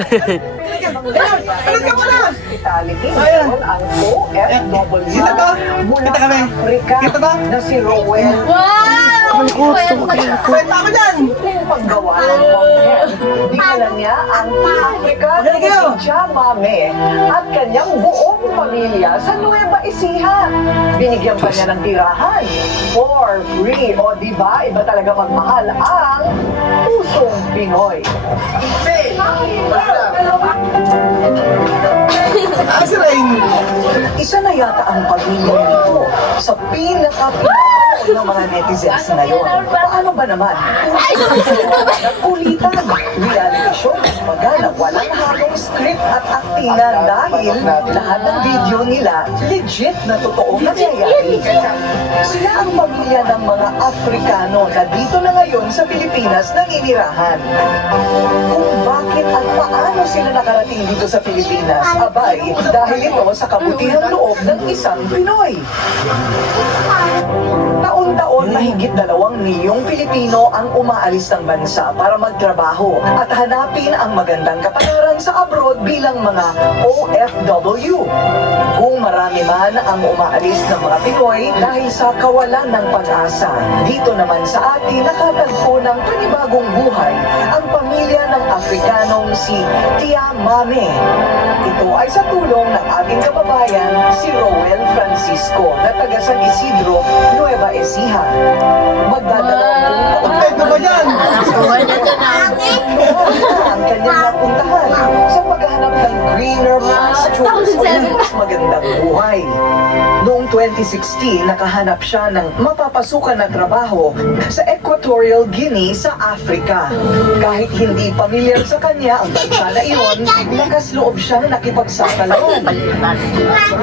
Ayun. Alam ka pala! Ayan. Ang OFW Kita ba? mula Kita kami. Africa Kita ba? na si Rowell. Ang gusto mo kayo. Kwenta ako dyan! Yung paggawa ng content. Dinala niya ang Africa na Magaling kayo. si Chamame at kanyang buong pamilya sa Nueva Ecija. Binigyan pa niya ng tirahan for free. O diba, iba talaga magmahal ang pusong Pinoy. Ah, si Rain! Isa na yata ang pamilya nito sa pinaka-pinakaon ng mga netizens ngayon. Paano ba naman? Ulitan, reality show, pagana, walang halong script at aktingan dahil lahat ng video nila legit na totoong nangyayari. Sila ang pamilya ng mga Afrikano na dito na ngayon sa Pilipinas naninirahan. Kung bakit at paano sila nakarating dito sa Pilipinas, abay, dahil ito sa kabutihang loob ng isang Pinoy. Taon-taon, mahigit 2 milyong Pilipino ang umaalis ng bansa para magtrabaho at hanapin ang magandang kapalaran sa abroad bilang mga OFW. Kung marami man ang umaalis ng mga Pinoy dahil sa kawalan ng pag-asa, dito naman sa atin nakatagpo ng panibagong buhay ang pamilya ng Afrikanong si Tia Mame. Ito ay sa tulong ng ating kababayan si Rowell Francisco na taga San Isidro, Nueva Ecija. Magdadalawang Kwenta ba dyan? ang kanyang napuntahan sa paghahanap ng greener pastures o mas magandang buhay. Noong 2016, nakahanap siya ng mapapasukan na trabaho sa Equatorial Guinea sa Africa. Kahit hindi pamilyar sa kanya ang bansa na iyon, lakas loob siyang nakipagsapalaran.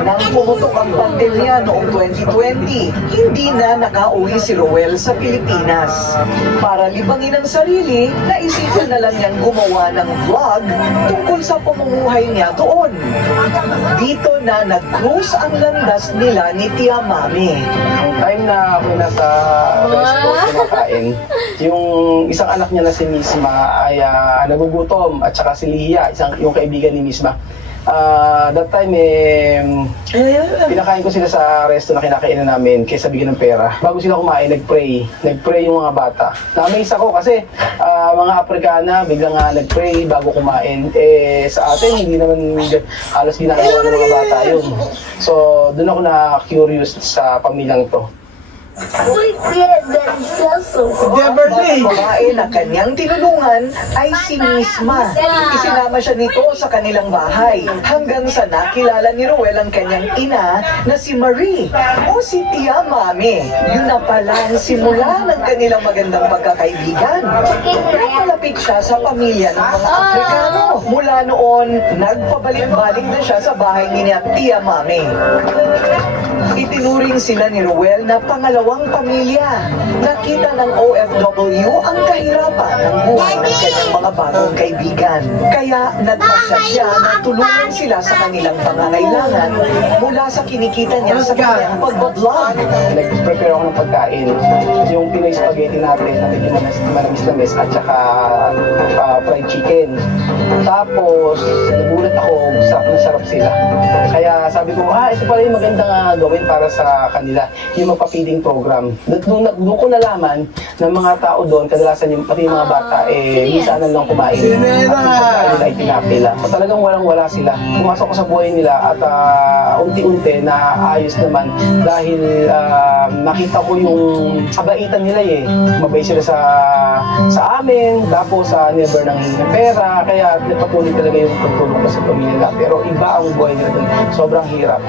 Nang pumutok ang pandemya noong 2020, hindi na nakauwi si Rowell sa Pilipinas. Para libangin ang sarili, naisipan na lang niyang gumawa ng vlog tungkol sa pamumuhay niya doon. Dito na nag-cruise ang landas nila ni Tia Mame. Ang time na ako nasa restaurant kumakain, yung isang anak niya na si Misma ay nagugutom at saka si Lia, yung kaibigan ni Misma. That time, pinakain ko sila sa resto na kinakainan namin kaysa bigyan ng pera. Bago sila kumain, nag-pray. Nag-pray yung mga bata. Na-amaze ako kasi mga Afrikana, biglang nag-pray bago kumain. Sa atin, hindi naman halos ginagawa ng mga bata yun. So, doon ako na-curious sa pamilyang to. Beverly! Ang babae na kanyang tinulungan ay si Misma. Isinama siya nito sa kanilang bahay hanggang sa nakilala ni Rowell ang kanyang ina na si Marie o si Tia Mame. Yun na pala ang simula ng kanilang magandang pagkakaibigan. Napalapit siya sa pamilya ng mga Afrikano. Mula noon, nagpabalik-balik na siya sa bahay ni Tia Mame. Itinuring sila ni Rowell na pangalawang pamilya. Nakita ng OFW ang kahirapan ng buhay ng kanyang mga bagong kaibigan. Kaya nagpasya siya na tulungan sila sa kanilang pangangailangan mula sa kinikita niya sa kanyang pagbablog. Nag-prepare ako ng pagkain. Yung Pinoy spaghetti natin na medyo manamis-namis at saka fried chicken. Tapos, nagulat ako, sarap sila. Kaya sabi ko, ito pala yung magandang gawin para sa kanila, yung magpa-feeding program. Doon ko nalaman ng mga tao doon, kadalasan yung pati yung mga bata, minsan lang kumain. At yung pagkain nila ay pinapila. So, talagang walang-wala sila. Pumasok ko sa buhay nila at unti-unti na ayos naman dahil nakita ko yung kabaitan nila Mabay sila sa amin, tapos never nang hingi ng pera, kaya napatuloy talaga yung pagtulong ko sa pamilya nila. Pero iba ang buhay nila doon. Sobrang hirap.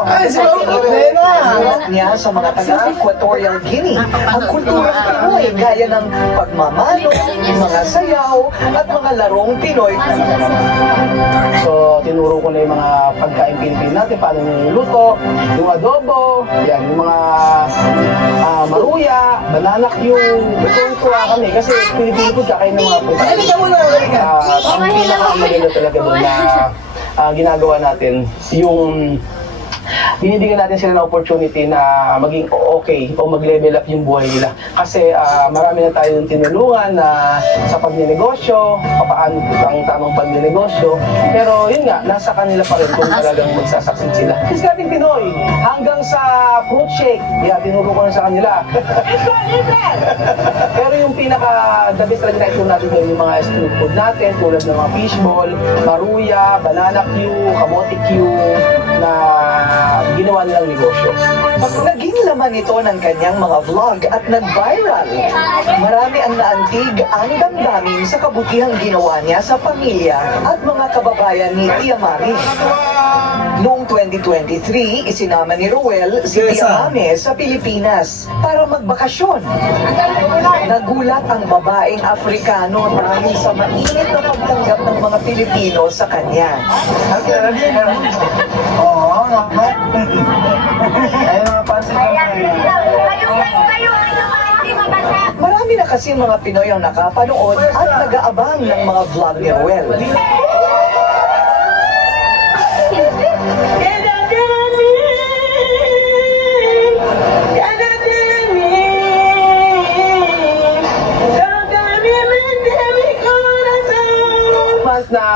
Ay, si Lena! Niya sa mga taga-Equatorial Guinea ang kulturang Pinoy gaya ng pagmamano, mga sayaw at mga larong Pinoy. So, tinuro ko na yung mga pagkain Pilipino natin, paano yung luto, yung adobo, yan, yung mga maruya, bananak yung tuwa kami kasi Pilipino food kakain ng mga pagkain. Ang pinakamaganda talaga doon na ginagawa natin, yung binibigyan natin sila ng opportunity na maging okay o mag-level up yung buhay nila. Kasi marami na tayong tinulungan na sa pagninegosyo, paano ang tamang pagninegosyo. Pero yun nga, nasa kanila pa rin kung talagang magsasucceed sila. Diskarte Pinoy, hanggang sa fruit shake, tinuro ko na sa kanila. Pero yung pinaka-the best talaga na ito natin gawin yung mga street food natin, tulad ng mga fishball, maruya, banana queue, kamote queue, na ginawa nilang negosyo. Naging laman ito ng kanyang mga vlog at nag-viral. Marami ang naantig ang damdamin sa kabutihang ginawa niya sa pamilya at mga kababayan ni Tia Mami. Noong 2023, isinama ni Ruel si Tia Mami sa Pilipinas para magbakasyon. Nagulat ang babaeng Afrikano dahil sa mainit na pagtanggap ng mga Pilipino sa kanya. Oo, nga ba? Ayun mga pansin Marami na kasi mga Pinoy ang nakapanood at nag-aabang ng mga vlog ni Ruel. Na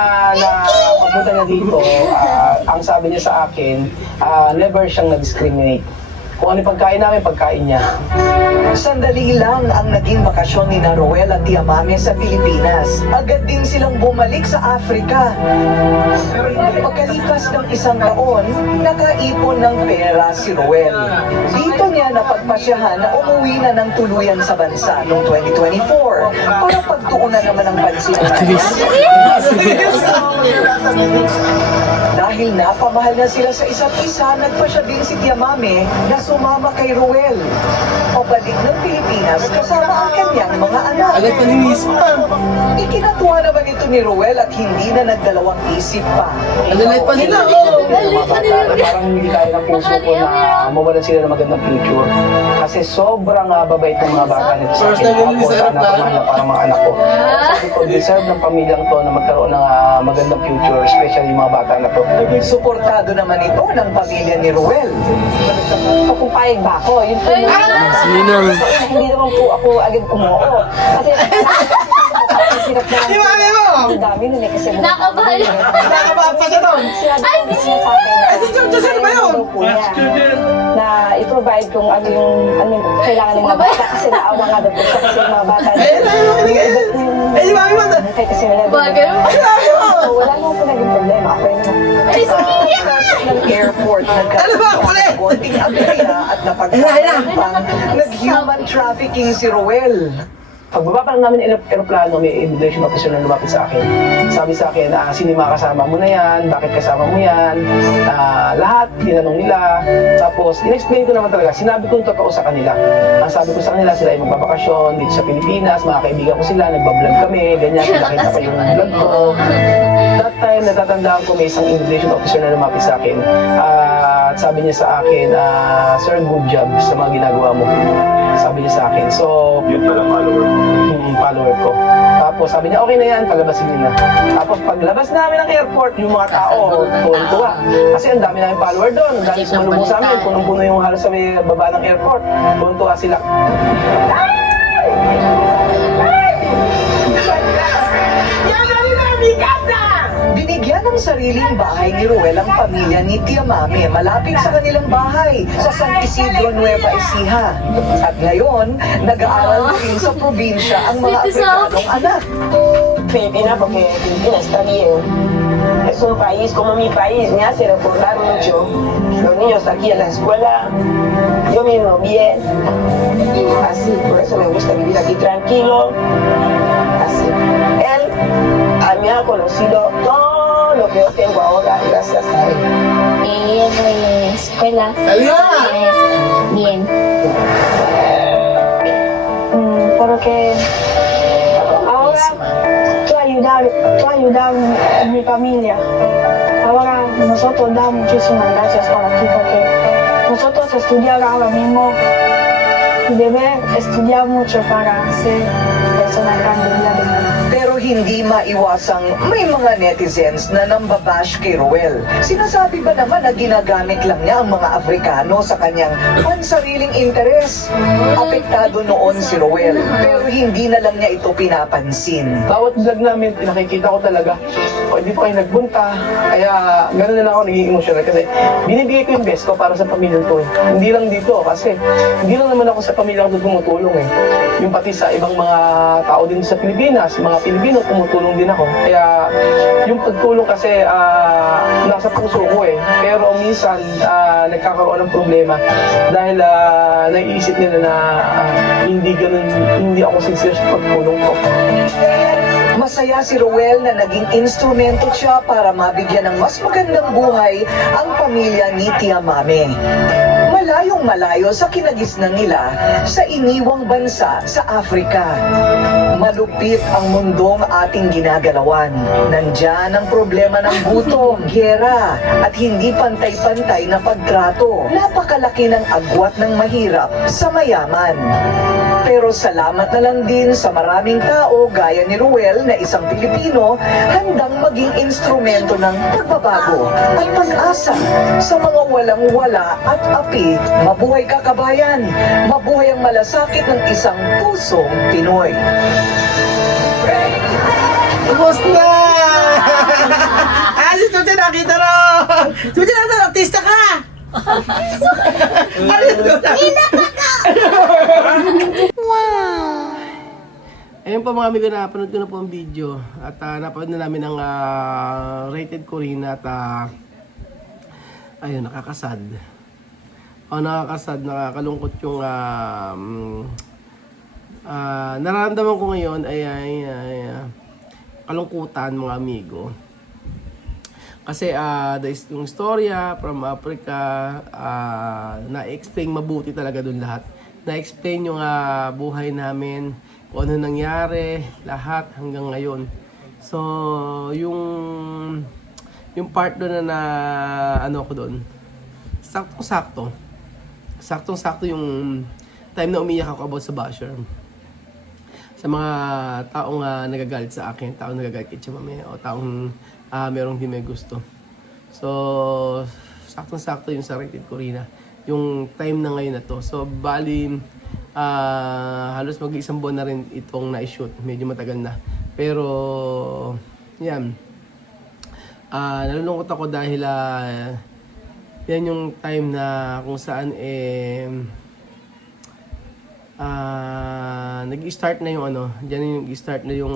pagpunta niya dito, ang sabi niya sa akin, never siyang na-discriminate. Kung ano yung pagkain namin, pagkain niya. Sandali lang ang naging bakasyon ni Ruel at Tia Mami sa Pilipinas. Agad din silang bumalik sa Afrika. Pagkalipas ng 1 taon, nakaipon ng pera si Ruel. Dito niya napagpasyahan na umuwi na ng tuluyan sa bansa noong 2024 para pagtuunan naman ang pansin ng dahil napamahal na sila sa isa't isa, nagpasya din si Tia Mami na sumama kay Ruel. Pabalik ng Pilipinas kasama ang kanyang mga anak. Alat pa ni Miss Pam. Ikinatuwa naman ito ni Ruel at hindi na nagdalawang isip pa. Alat pa nila, Mga bata na parang hindi kaya ng puso ko na mawalan sila ng magandang future. Kasi sobrang babait ng mga bata nito sa First akin. time yun Ako, sa sana aeroplano. na parang mga anak ko. Sabi ko, deserve ng pamilyang to na magkaroon ng magandang future, especially yung mga bata na to. Suportado naman ito ng pamilya ni Ruel. Kung payag ba ako, yun po yung Sinang. hindi naman po ako agad umuo. Kasi hirap na Di ba, di ba? ang dami nun eh kasi Nakabahan. Nakababa pa siya doon. Ay, niya sa akin na Ay, si Joseph ba yun? daw po niya, na i-provide kung ano yung kailangan ng mga bata kasi naawa nga daw po siya kasi yung mga bata Ay, di ba, di ba? kaya kasi wala daw. Bagay mo. So, wala naman po naging problema. Ako yun Ay, Sa ng airport, Ano ba, uli? konting aberya at napagkakampang nag-human trafficking si Ruel. Pagbaba pa lang namin ng aeroplano, may immigration officer na lumapit sa akin. Sabi sa akin, sino yung mga kasama mo na yan? Bakit kasama mo yan? Lahat, tinanong nila. Tapos, in-explain ko naman talaga. Sinabi ko yung totoo sa kanila. Ang sabi ko sa kanila, sila ay magbabakasyon dito sa Pilipinas. Mga kaibigan ko sila, nagbablog kami, ganyan. Nakita pa yung vlog ko. That time, natatandaan ko may isang immigration officer na lumapit sa akin. At sabi niya sa akin, Sir, good job sa mga ginagawa mo. Sabi niya sa akin. So, yun pala follower ko. Tapos sabi niya, okay na yan, palabasin niyo na. Tapos paglabas namin ng airport, yung mga tao, tuwan-tuwa. Kasi ang dami namin follower doon. Ang dami sumalubong sa amin. Punong-puno yung halos sa may baba ng airport. Tuwan-tuwa sila. Binigyan ng sariling bahay ni Ruel ang pamilya ni Tia Mami malapit sa kanilang bahay sa San Isidro, Nueva Ecija. At ngayon, nag-aaral din sa probinsya ang mga Afrikanong anak. Filipina porque Filipina está bien. Es un país como mi país, me hace recordar mucho. Los niños aquí en la escuela, yo mismo bien. Y así, por eso me gusta vivir aquí tranquilo. Así. Él me ha conocido todo lo que yo tengo ahora gracias a él. en la escuela. Bien. Porque ahora tú ayudar a mi familia. Ahora nosotros damos muchísimas gracias por aquí porque nosotros estudiar ahora mismo debe estudiar mucho para ser persona grande. Pero hindi maiwasang may mga netizens na nambabash kay Roel. Sinasabi ba naman na ginagamit lang niya ang mga Afrikano sa kanyang pansariling interes? Apektado noon si Roel, pero hindi na lang niya ito pinapansin. Bawat vlog namin, nakikita ko talaga, o hindi po kayo nagbunta. Kaya gano'n na lang ako naging emotional kasi binibigay ko yung best ko para sa pamilyang ko. Hindi lang dito kasi hindi lang naman ako sa pamilyang ko tumutulong eh. Yung pati sa ibang mga tao din sa Pilipinas, mga Pilipino tumutulong din ako. Kaya yung pagtulong kasi nasa puso ko eh. Pero minsan nagkakaroon ng problema dahil naiisip nila na hindi ako sincere sa pagtulong ko. Masaya si Roel na naging instrumento siya para mabigyan ng mas magandang buhay ang pamilya ni Tia Mame. Malayong malayo sa kinagisnan nila sa iniwang bansa sa Afrika. Malupit ang mundong ating ginagalawan. Nandyan ang problema ng gutom, giyera, at hindi pantay-pantay na pagtrato. Napakalaki ng agwat ng mahirap sa mayaman. Pero salamat na lang din sa maraming tao gaya ni Roel na isang Pilipino handang maging instrumento ng pagbabago at pag-asa sa mga walang-wala at api. Mabuhay ka kabayan! Mabuhay ang malasakit ng isang pusong Pinoy! Ubus na! Si Chuchi nakita ron! Chuchi nakita, artista ka! Ayun po mga amigo, napanood ko na po ang video at napanood na namin ang Rated Corina at ayun, nakakasad. Nakakasad, nakakalungkot yung nararamdaman ko ngayon ay kalungkutan mga amigo. Kasi yung storya from Africa, na-explain mabuti talaga dun lahat. Na-explain yung buhay namin, kung ano nangyari, lahat hanggang ngayon. So, yung part doon na ano ko doon, saktong-sakto. Saktong-sakto yung time na umiyak ako about sa basher. Sa mga taong nagagalit sa akin, taong nagagalit kay Tia Mame, o taong merong di may gusto. So, saktong-sakto yung sa Rated Corina. Yung time na ngayon na to. So, bali, halos mag-isang buwan na rin itong na-shoot. Medyo matagal na. Pero, yan. Nalulungkot ako dahil yan yung time na kung saan nag-start na yung diyan yung nag-start na yung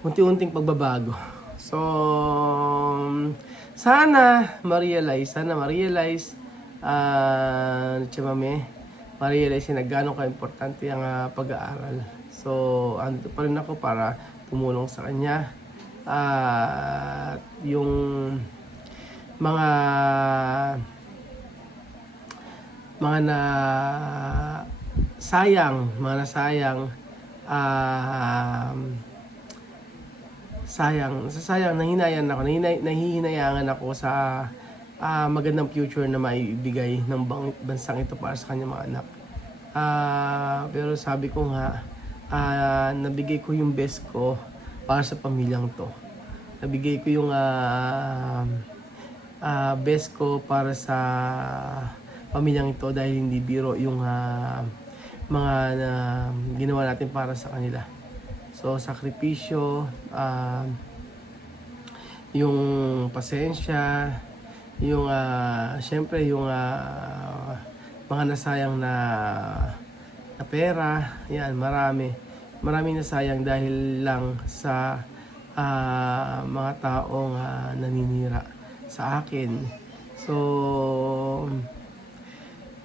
unti-unting pagbabago. So, sana ma-realize Tia Mame, ma-realize na gano'ng ka-importante ang pag-aaral. So, andito pa rin ako para tumulong sa kanya. At yung mga nasayang, nahihinayangan ako sa magandang future na maibigay ng bansang ito para sa kanyang mga anak. Pero sabi ko nga, nabigay ko yung best ko para sa pamilyang to. Nabigay ko yung best ko para sa pamilyang ito dahil hindi biro yung mga ginawa natin para sa kanila. So, sakripisyo, yung pasensya, yung syempre yung mga nasayang na pera, yan, marami nasayang dahil lang sa mga taong naninira sa akin. So,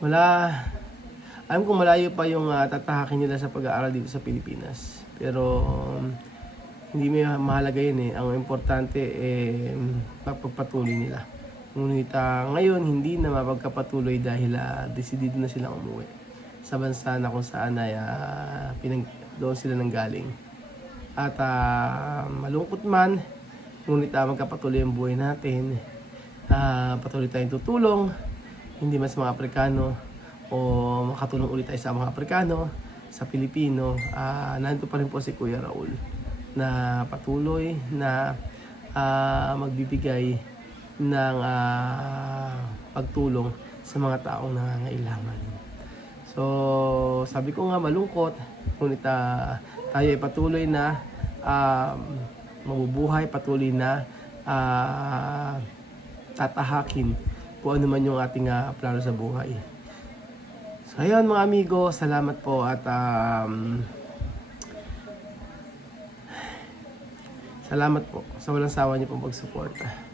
alam kong malayo pa yung tatahakin nila sa pag-aaral dito sa Pilipinas. Pero hindi may mahalaga yun eh. Ang importante pagpapatuloy nila. Ngunit ngayon hindi na mapagkapatuloy dahil desidido na silang umuwi sa bansa na kung saan ay doon sila nanggaling. At malungkot man, ngunit magkapatuloy ang buhay natin. Patuloy tayong tutulong, hindi mas mga Aprikano, o makatulong ulit tayo sa mga Aprikano sa Pilipino, nandito pa rin po si Kuya Raul na patuloy na magbibigay ng pagtulong sa mga taong nangangailangan. So, sabi ko nga malungkot, ngunit tayo ay patuloy na mabubuhay, patuloy na tatahakin kung ano man yung ating plano sa buhay. So, ayun mga amigo, salamat po at salamat po sa walang sawa niyo pong pagsuporta.